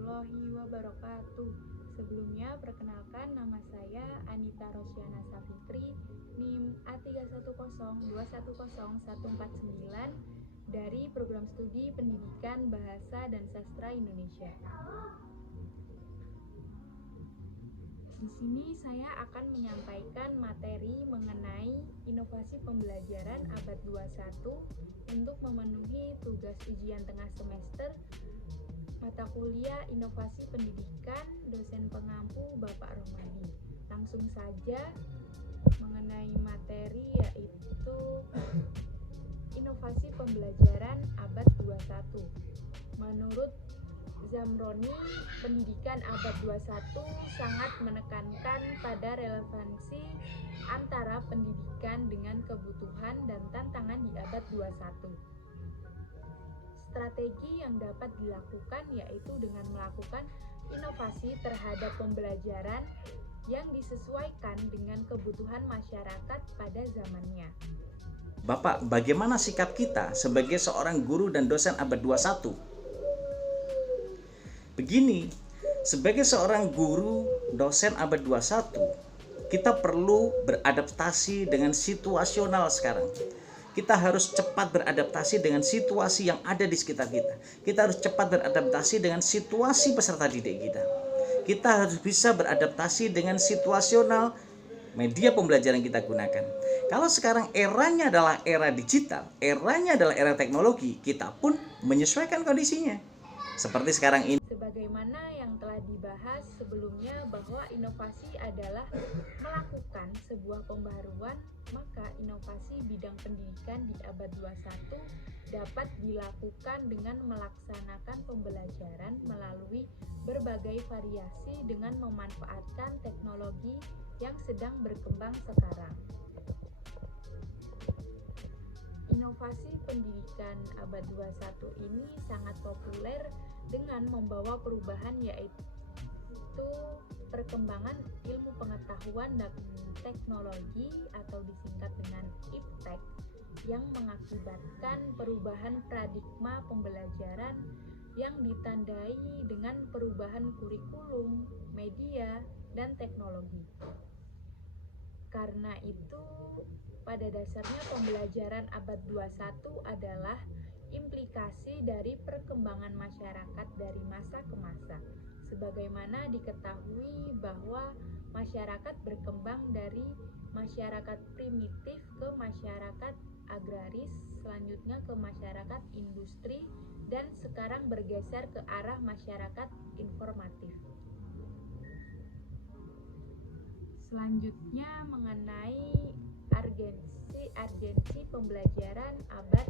warahmatullahi wabarakatuh. Sebelumnya, perkenalkan nama saya Anita Rosyana Safitri, NIM A310210149 dari Program Studi Pendidikan Bahasa dan Sastra Indonesia. Di sini saya akan menyampaikan materi mengenai inovasi pembelajaran abad 21 untuk memenuhi tugas ujian tengah semester mata kuliah Inovasi Pendidikan dosen pengampu Bapak Romadi. Langsung saja mengenai materi yaitu inovasi pembelajaran abad 21. Menurut Zamroni, pendidikan abad 21 sangat menekankan pada relevansi antara pendidikan dengan kebutuhan dan tantangan di abad 21. Strategi yang dapat dilakukan yaitu dengan melakukan inovasi terhadap pembelajaran yang disesuaikan dengan kebutuhan masyarakat pada zamannya. Bapak, bagaimana sikap kita sebagai seorang guru dan dosen abad 21? Begini, sebagai seorang guru dosen abad 21, kita perlu beradaptasi dengan situasional sekarang. Kita harus cepat beradaptasi dengan situasi yang ada di sekitar kita. Kita harus cepat beradaptasi dengan situasi peserta didik kita. Kita harus bisa beradaptasi dengan situasional media pembelajaran yang kita gunakan. Kalau sekarang eranya adalah era digital, eranya adalah era teknologi, kita pun menyesuaikan kondisinya. Seperti sekarang ini. Sebagaimana yang telah dibahas sebelumnya bahwa inovasi adalah melakukan sebuah pembaharuan, maka inovasi bidang pendidikan di abad 21 dapat dilakukan dengan melaksanakan pembelajaran melalui berbagai variasi dengan memanfaatkan teknologi yang sedang berkembang sekarang. Inovasi pendidikan abad 21 ini sangat populer dengan membawa perubahan yaitu perkembangan ilmu pengetahuan dan teknologi atau disingkat dengan IPTEK yang mengakibatkan perubahan paradigma pembelajaran yang ditandai dengan perubahan kurikulum, media, dan teknologi. Karena itu, pada dasarnya pembelajaran abad 21 adalah implikasi dari perkembangan masyarakat dari masa ke masa. Sebagaimana diketahui bahwa masyarakat berkembang dari masyarakat primitif ke masyarakat agraris, selanjutnya ke masyarakat industri, dan sekarang bergeser ke arah masyarakat informatif. Selanjutnya mengenai urgensi pembelajaran abad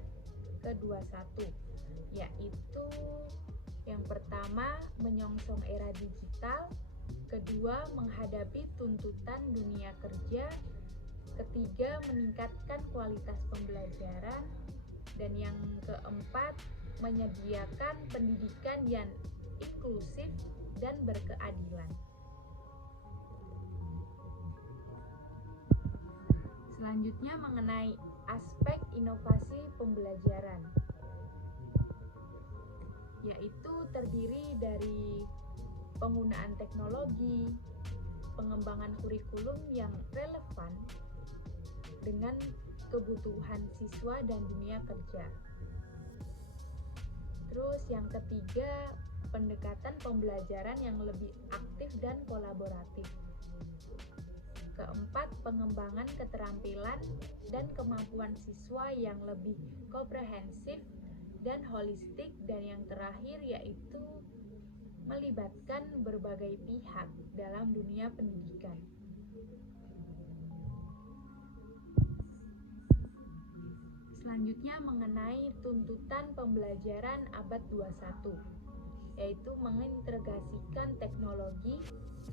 ke-21, yaitu yang pertama menyongsong era digital, kedua menghadapi tuntutan dunia kerja, ketiga meningkatkan kualitas pembelajaran, dan yang keempat menyediakan pendidikan yang inklusif dan berkeadilan. Selanjutnya mengenai aspek inovasi pembelajaran, yaitu terdiri dari penggunaan teknologi, pengembangan kurikulum yang relevan dengan kebutuhan siswa dan dunia kerja. Terus yang ketiga, pendekatan pembelajaran yang lebih aktif dan kolaboratif. Keempat, pengembangan keterampilan dan kemampuan siswa yang lebih komprehensif dan holistik, dan yang terakhir yaitu melibatkan berbagai pihak dalam dunia pendidikan. Selanjutnya mengenai tuntutan pembelajaran abad 21, yaitu mengintegrasikan teknologi,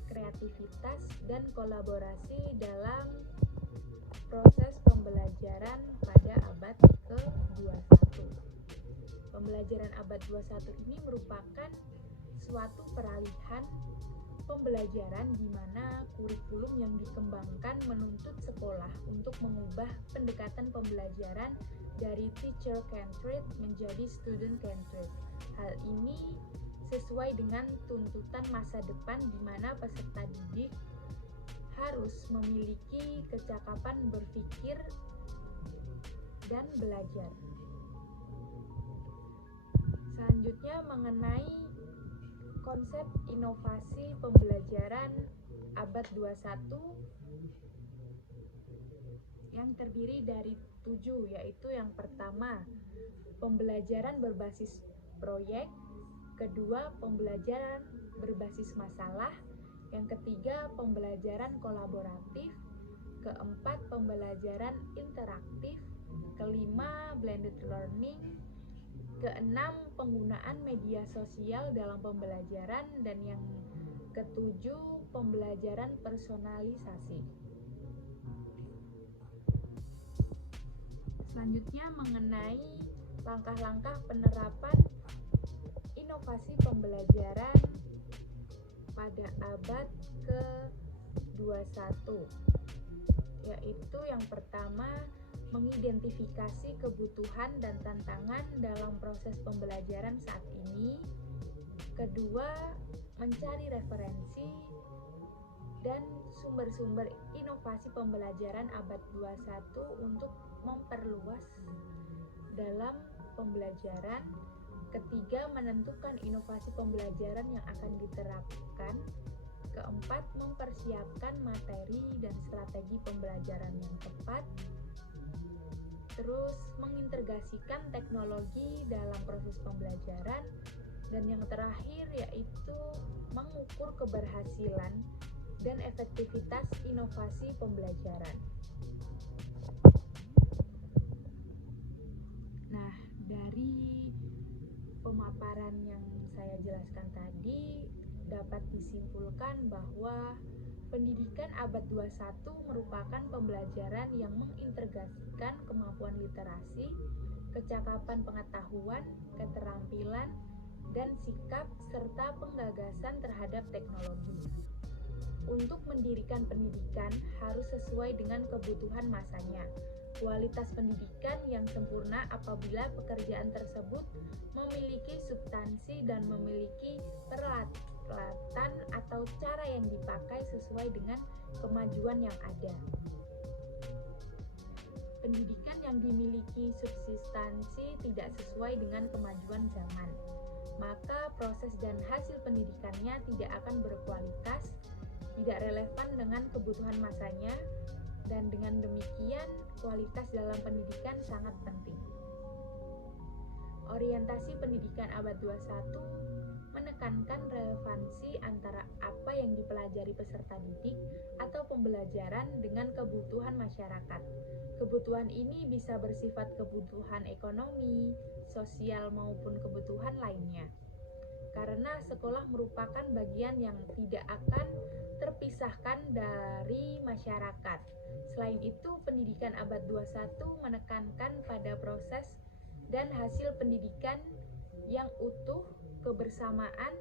kreativitas, dan kolaborasi dalam proses pembelajaran pada abad ke-21. Pembelajaran abad 21 ini merupakan suatu peralihan pembelajaran di mana kurikulum yang dikembangkan menuntut sekolah untuk mengubah pendekatan pembelajaran dari teacher-centered menjadi student-centered. Hal ini sesuai dengan tuntutan masa depan di mana peserta didik harus memiliki kecakapan berpikir dan belajar. Selanjutnya mengenai konsep inovasi pembelajaran abad 21 yang terdiri dari 7, yaitu yang pertama, pembelajaran berbasis proyek, kedua, pembelajaran berbasis masalah, yang ketiga, pembelajaran kolaboratif, keempat, pembelajaran interaktif, kelima, blended learning, keenam, penggunaan media sosial dalam pembelajaran, dan yang ketujuh, pembelajaran personalisasi. Selanjutnya mengenai langkah-langkah penerapan inovasi pembelajaran pada abad ke-21, yaitu yang pertama, mengidentifikasi kebutuhan dan tantangan dalam proses pembelajaran saat ini. Kedua, mencari referensi dan sumber-sumber inovasi pembelajaran abad 21 untuk memperluas dalam pembelajaran. Ketiga, menentukan inovasi pembelajaran yang akan diterapkan. Keempat, mempersiapkan materi dan strategi pembelajaran yang tepat. Terus, mengintegrasikan teknologi dalam proses pembelajaran. Dan yang terakhir yaitu mengukur keberhasilan dan efektivitas inovasi pembelajaran. Nah, dari pemaparan yang saya jelaskan tadi dapat disimpulkan bahwa pendidikan abad 21 merupakan pembelajaran yang mengintegrasikan kemampuan literasi, kecakapan pengetahuan, keterampilan, dan sikap serta penggagasan terhadap teknologi. Untuk mendirikan pendidikan harus sesuai dengan kebutuhan masanya. Kualitas pendidikan yang sempurna apabila pekerjaan tersebut memiliki substansi dan memiliki peralatan atau cara yang dipakai sesuai dengan kemajuan yang ada. Pendidikan yang dimiliki substansi tidak sesuai dengan kemajuan zaman, maka proses dan hasil pendidikannya tidak akan berkualitas, tidak relevan dengan kebutuhan masanya, dan dengan demikian kualitas dalam pendidikan sangat penting. Orientasi pendidikan abad 21 menekankan relevansi antara apa yang dipelajari peserta didik atau pembelajaran dengan kebutuhan masyarakat. Kebutuhan ini bisa bersifat kebutuhan ekonomi, sosial maupun kebutuhan lainnya. Karena sekolah merupakan bagian yang tidak akan terpisahkan dari masyarakat. Selain itu, pendidikan abad 21 menekankan pada proses dan hasil pendidikan yang utuh, kebersamaan,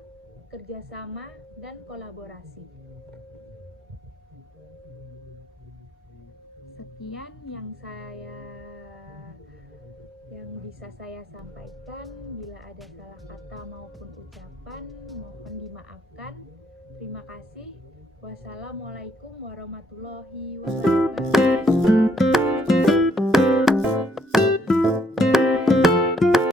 kerjasama, dan kolaborasi. Sekian yang bisa saya sampaikan. Bila ada salah kata maupun ucapan, mohon dimaafkan. Terima kasih. Wassalamualaikum warahmatullahi wabarakatuh.